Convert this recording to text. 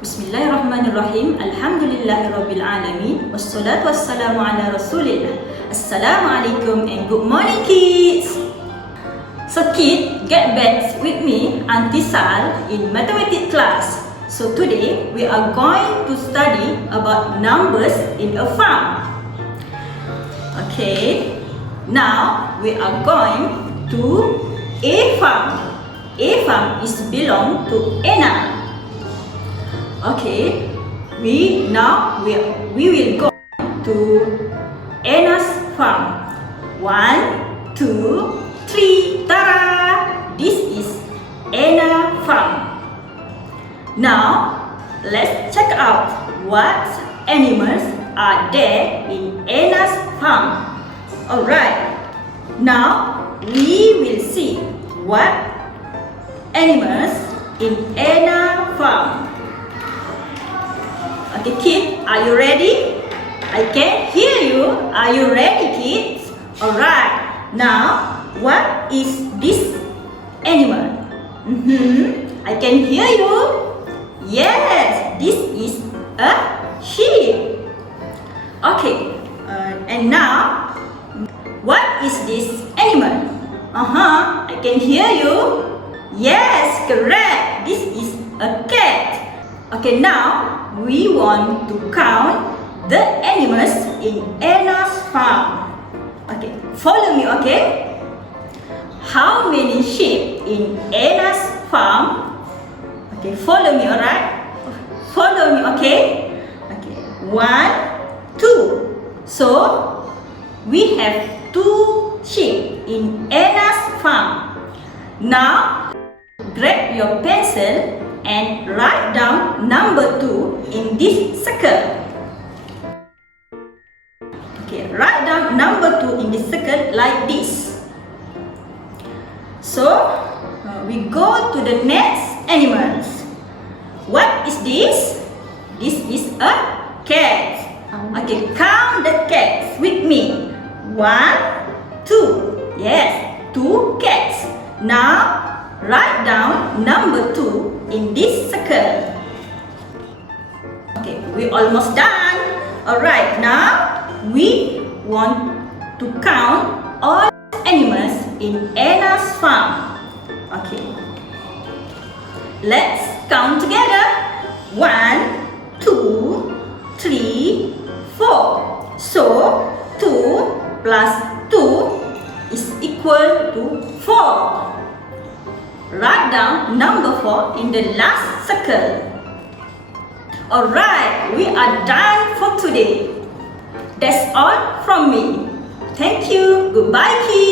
Bismillahirrahmanirrahim. Alhamdulillahirabbil alamin. Wassalatu wassalamu ala Rasulillah. Assalamualaikum and good morning, kids. So kids, get back with me, Aunty Sal, in mathematics class. So today we are going to study about numbers in a farm. Okay. Now we are going to a farm. A farm is belong to Anna. Okay, we will go to Anna's farm. 1, 2, 3. Ta-da! This is Anna farm. Now let's check out what animals are there in Anna's farm. Alright, now we will see what animals in Anna farm. Okay, kids, are you ready? I can hear you. Are you ready, kids? Alright. Now, what is this animal? I can hear you. Yes, this is a sheep. Okay. And now, what is this animal? I can hear you. Yes, correct. This is a cat. Okay, now we want to count the animals in Anna's farm. Okay, follow me, okay? How many sheep in Anna's farm? Okay, follow me, alright? Follow me, okay? Okay, 1, 2. So, we have 2 sheep in Anna's farm. Now, grab your pencil and write down number 2 in this circle. Okay, write down number 2 in this circle like this. So, we go to the next animals. What is this? This is a cat. Okay, count the cats with me. 1, 2. Yes, 2 cats. Now, write down number 2 in this circle. Okay, we almost done. Alright, now we want to count all animals in Anna's farm. Okay, let's count together. 1, 2, 3, 4. So, 2 plus 2 is equal to 4. Write down number 4 in the last circle. Alright, we are done for today. That's all from me. Thank you. Goodbye, kids.